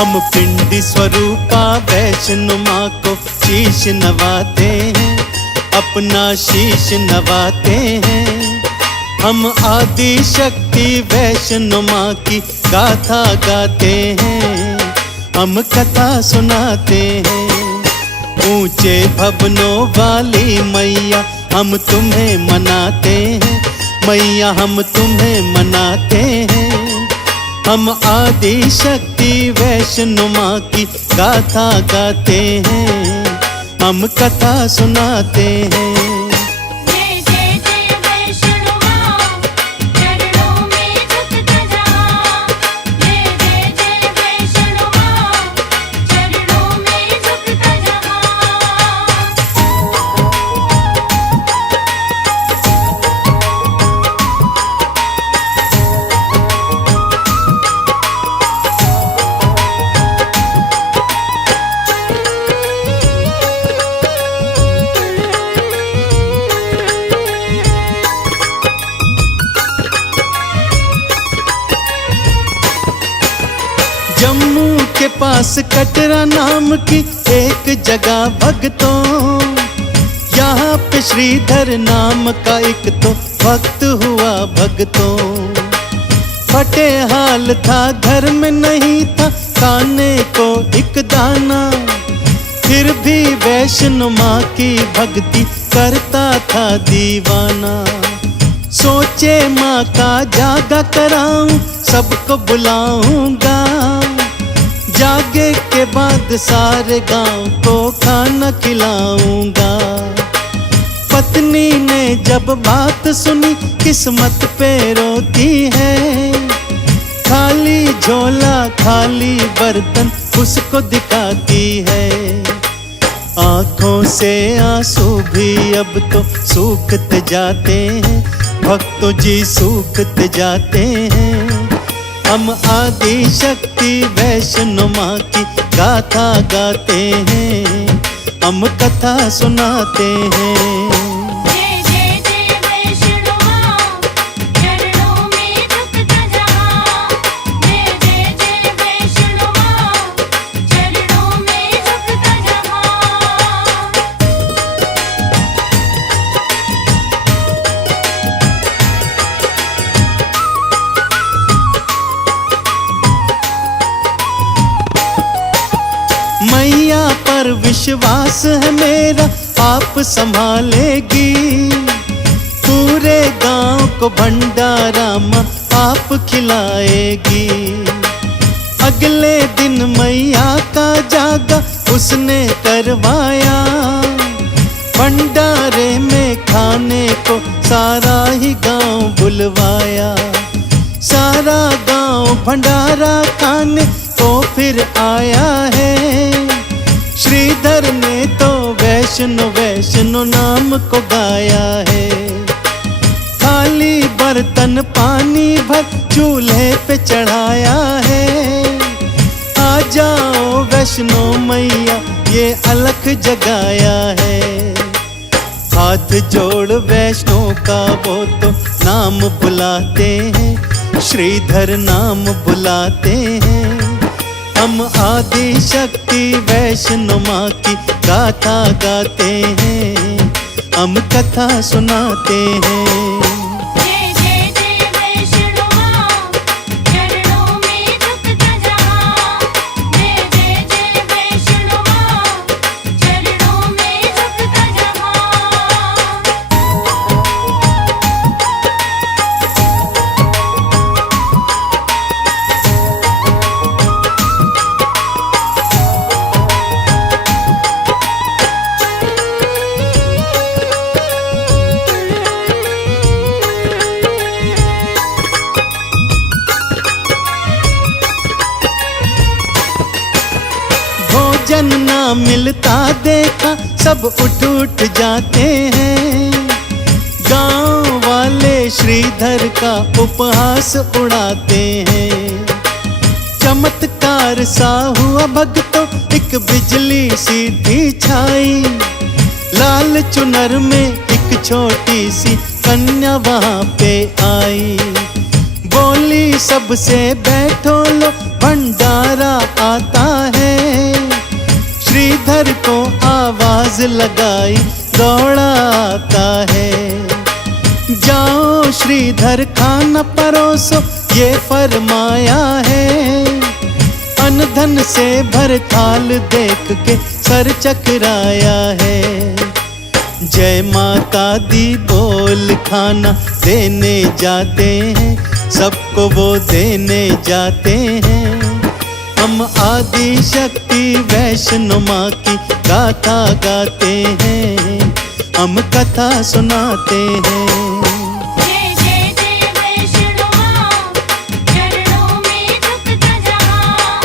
हम पिंडी स्वरूपा वैष्णो माँ को शीश नवाते हैं, अपना शीश नवाते हैं। हम आदि शक्ति वैष्णो माँ की गाथा गाते हैं, हम कथा सुनाते हैं। ऊंचे भवनों वाली मैया हम तुम्हें मनाते हैं, मैया हम तुम्हें मनाते हैं। हम आदि शक्ति वैष्णो माँ की गाथा गाते हैं, हम कथा सुनाते हैं। जय जय जय वैष्णो माँ, चरणों में झुकता जा। जय जय जय वैष्णो माँ, चरणों में झुकता जा। जम्मू के पास कटरा नाम की एक जगह भक्तों, यहाँ पे श्रीधर नाम का एक तो भक्त हुआ भक्तों। फटे हाल था, घर में नहीं था खाने को एक दाना, फिर भी वैष्णो माँ की भक्ति करता था दीवाना। सोचे माँ का जागा कराऊं, सबको बुलाऊंगा, जागे के बाद सारे गांव को खाना खिलाऊंगा। पत्नी ने जब बात सुनी, किस्मत पे रोती है, खाली झोला खाली बर्तन उसको दिखाती है। आंखों से आंसू भी अब तो सूखते जाते हैं, भक्तों जी सूखते जाते हैं। हम आदि शक्ति वैष्णो माँ की गाथा गाते हैं, हम कथा सुनाते हैं। जय जय जय वैष्णो माँ, चरणों में झुकता जा। जय जय जय वैष्णो माँ, चरणों में झुकता जा। मैया पर विश्वास है मेरा, आप संभालेगी। पूरे गांव को भंडारा माँ आप खिलाएगी। अगले दिन मैया का जागा उसने करवाया, भंडारे में खाने को सारा ही गांव बुलवाया। सारा गांव भंडारा खाने को फिर आया है। श्रीधर ने तो वैष्णो वैष्णो नाम को गाया है। खाली बर्तन पानी भर चूल्हे पे चढ़ाया है। आ जाओ वैष्णो मैया ये अलख जगाया है। हाथ जोड़ वैष्णो का वो तो नाम बुलाते हैं, श्रीधर नाम बुलाते हैं। हम आदि शक्ति वैष्णो माँ की गाथा गाते हैं, हम कथा सुनाते हैं। जय जय जय वैष्णो माँ, चरणों में झुकता जा। जय जय जय वैष्णो माँ, चरणों में झुकता जा। भोजन ना मिलता देखा सब उठ उठ जाते हैं। गांव वाले श्रीधर का उपहास उड़ाते हैं। चमत्कार सा हुआ भक्तों, एक बिजली सी थी छाई। लाल चुनर में एक छोटी सी कन्या वहां पे आई। बोली सबसे बैठो लो भंडारा आता है। श्रीधर को आवाज लगाई दौड़ा आता है। जाओ श्रीधर खाना परोसो ये फरमाया है। अन्न धन से भर थाल देख के सर चकराया है। जय माता दी बोल खाना देने जाते हैं, सबको वो देने जाते हैं। हम आदि शक्ति वैष्णो माँ की गाथा गाते हैं, हम कथा सुनाते हैं। जय जय जय वैष्णो माँ, चरणों में झुकता जहाँ।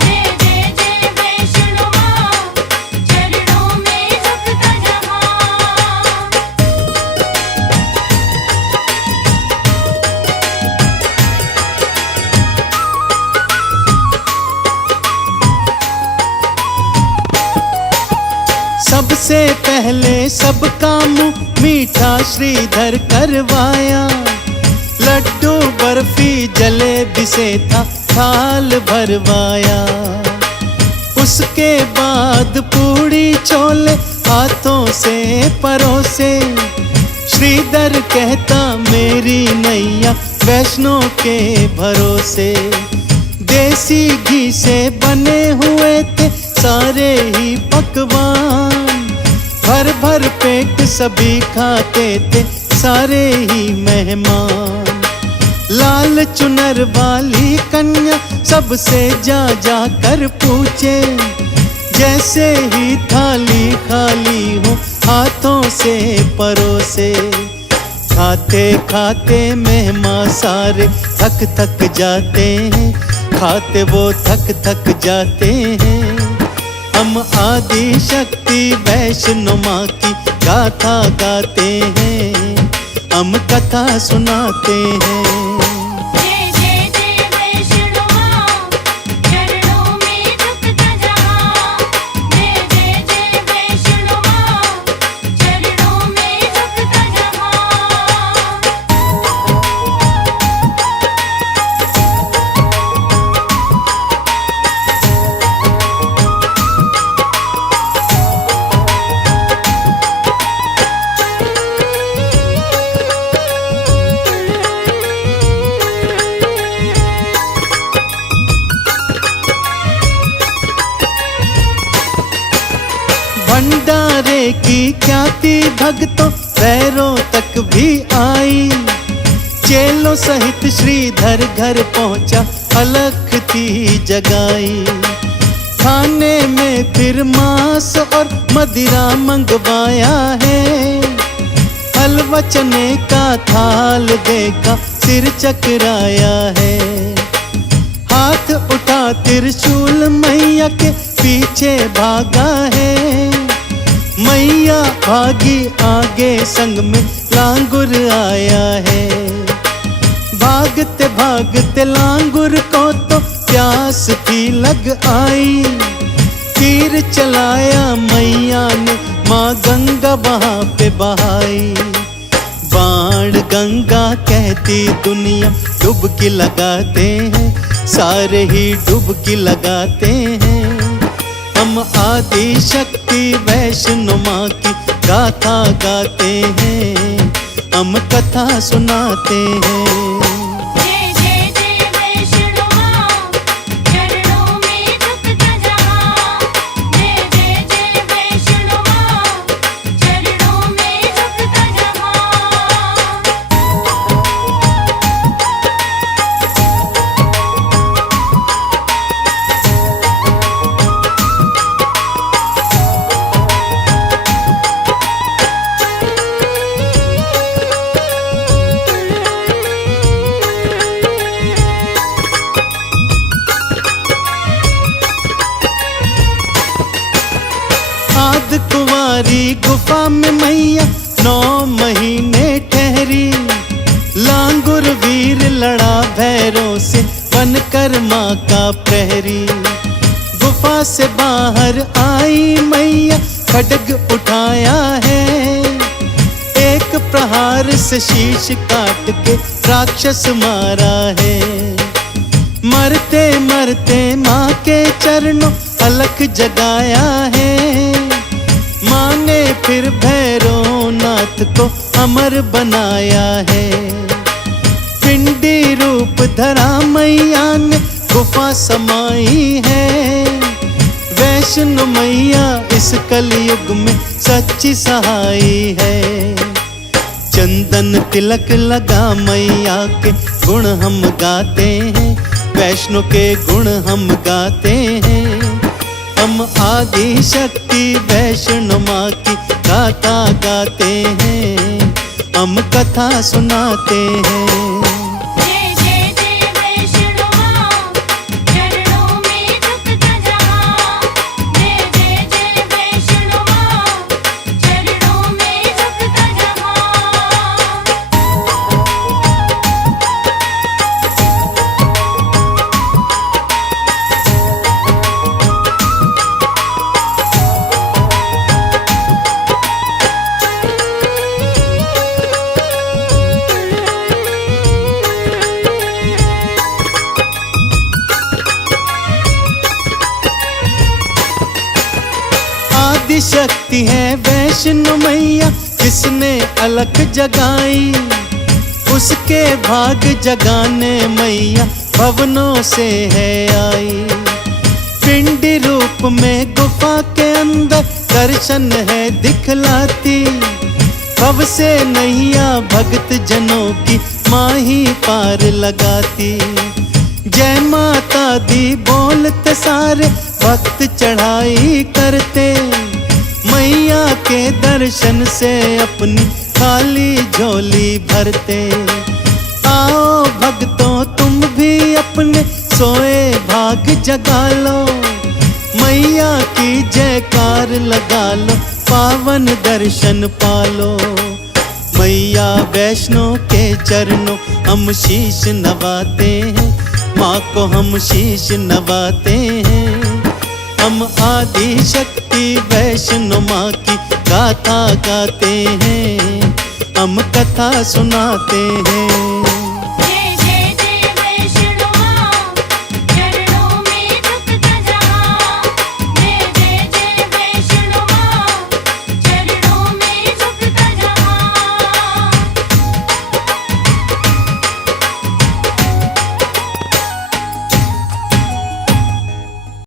जय जय जय वैष्णो माँ, चरणों में झुकता जहाँ। सबसे पहले सबका मुँह मीठा श्रीधर करवाया। लड्डू बर्फी जलेबी से था थाल भरवाया। उसके बाद पूड़ी छोले हाथों से परोसे। श्रीधर कहता मेरी नैया वैष्णो के भरोसे। देसी घी से बने हुए थे सारे ही पकवान। भर भर पेट सभी खाते थे सारे ही मेहमान। लाल चुनर वाली कन्या सबसे जा जा कर पूछे। जैसे ही थाली खाली हो हाथों से परोसे। खाते खाते मेहमान सारे थक थक जाते हैं, खाते वो थक थक जाते हैं। हम आदि शक्ति वैष्णो माँ की गाथा गाते हैं, हम कथा सुनाते हैं। जय जय जय वैष्णो माँ, चरणों में झुकता जहाँ। जय जय जय वैष्णो माँ, चरणों में झुकता जहाँ। भंडारे की ख्याति भक्तों पैरों तक भी आई। चेलों सहित श्रीधर घर पहुंचा, अलख थी जगाई। खाने में फिर मांस और मदिरा मंगवाया है। हलवा चने का थाल देखा सिर चकराया है। हाथ उठा त्रिशूल मैया के पीछे भागा है। मैया भागी आगे संग में लांगुर आया है। भागते भागते लांगुर को तो प्यास भी लग आई। तीर चलाया मैया ने माँ गंगा वहाँ पे बहाई। बाण गंगा कहती दुनिया डुबकी लगाते हैं, सारे ही डुबकी लगाते हैं। हम आदि शक्ति वैष्णो माँ की गाथा गाते हैं, हम कथा सुनाते हैं। जय जय जय वैष्णो माँ, चरणों में झुकता जहाँ। जय जय जय वैष्णो माँ, चरणों में झुकता जहाँ। आद कुंवारी गुफा में मैया 9 महीने ठहरी। लांगुर वीर लड़ा भैरों से बनकर माँ का प्रहरी। गुफा से बाहर आई मैया खड्ग उठाया है। एक प्रहार से शीश काट के राक्षस मारा है। मरते मरते माँ के चरणों अलख जगाया है। माँ ने फिर भैरवनाथ को अमर बनाया है। पिंडी रूप धरा मैया ने गुफा समाई है। वैष्णो मैया इस कलयुग में सच्ची सहाई है। चंदन तिलक लगा मैया के गुण हम गाते हैं। वैष्णो के गुण हम गाते हैं। हम आदि शक्ति वैष्णो माँ की गाथा गाते हैं। हम कथा सुनाते हैं। जय जय जय वैष्णो माँ, चरणों में झुकता जहाँ। जय जय जय वैष्णो माँ, चरणों में झुकता जहाँ। आदि शक्ति है वैष्णो मैया, जिसने अलख जगाई। उसके भाग जगाने मैया भवनों से है आई। पिंडी रूप में गुफा के अंदर दर्शन है दिखलाती। भव से नैया भक्त जनों की माँ ही पार लगाती। जय माता दी बोलते सारे भक्त चढ़ाई करते। मैया के दर्शन से अपनी खाली झोली भरते। आओ भक्तों तुम भी अपने सोए भाग जगा लो। मैया की जयकार लगा लो, पावन दर्शन पालो। मैया वैष्णो के चरणों हम शीश नवाते हैं। माँ को हम शीश नवाते हैं। हम आदि शक्ति वैष्णो माँ की गाथा गाते हैं। हम कथा सुनाते हैं।